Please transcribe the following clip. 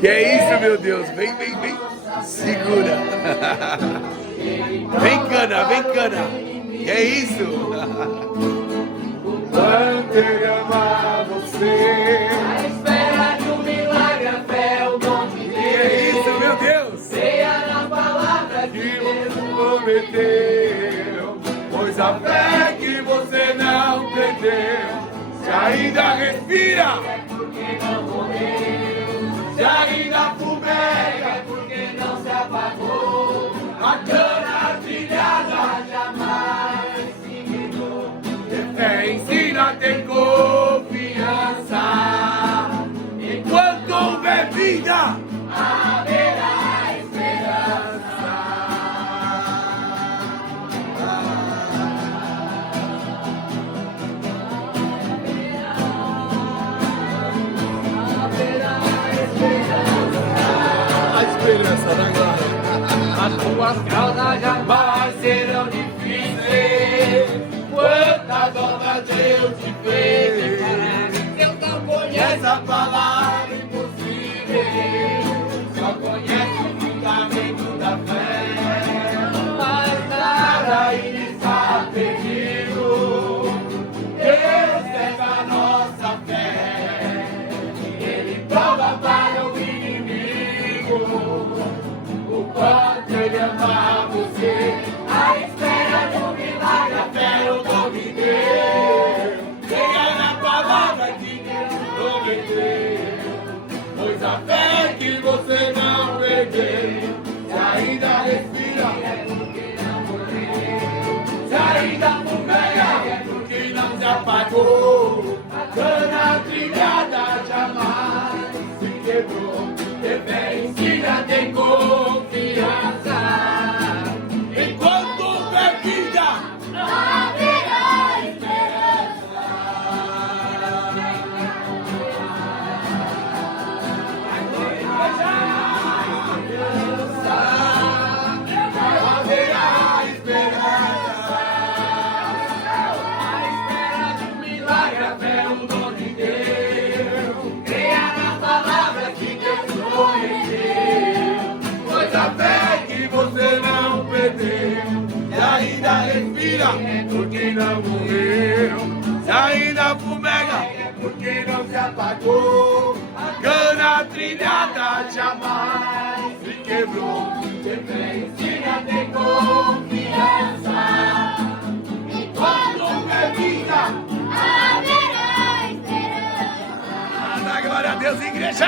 Que é isso, meu Deus? Vem, vem, vem. Segura. Vem, cana, vem, cana. Que é isso? Quanto ele ama você. À espera de um milagre, a fé é o dom de Que é Deus. isso, meu Deus? Creia na palavra de Que Deus. você prometeu, pois a fé que você não perdeu, se ainda respira, É porque não morreu. se ainda fumega, É porque não se apagou. a cana trilhada, Jamais se quebrou. fé ensina a ter confiança. Enquanto houver vida, Haverá esperança. Haverá esperança. a esperança da glória. As tuas causas jamais serão difíceis. Quantas obras Deus te fez. Eu não conheço Essa palavra impossível, só conhece o fundamento da fé. Mas nada ainda está perdido. Deus pega a nossa fé. E Ele prova para o inimigo o quanto Ele ama você. À espera de um milagre, a fé é o dom de Deus. creia na palavra que Deus prometeu, pois a fé que você não perdeu, se ainda respira, É porque não morreu. se ainda fumega, é porque não se apagou. A cana trilhada jamais se quebrou. Ter fé ensina a ter confiança. Enquanto houver vida, Haverá esperança. haverá esperança. À espera de um milagre, a fé é o dom de Deus. Creia na palavra que Deus prometeu. Pois a fé que você não perdeu, e ainda respira, é porque não morreu. Se ainda fumega, é porque não se apagou. A cana trilhada jamais se quebrou. Ter fé ensina a ter confiança. Enquanto houver vida, Haverá esperança. Glória a Deus, igreja!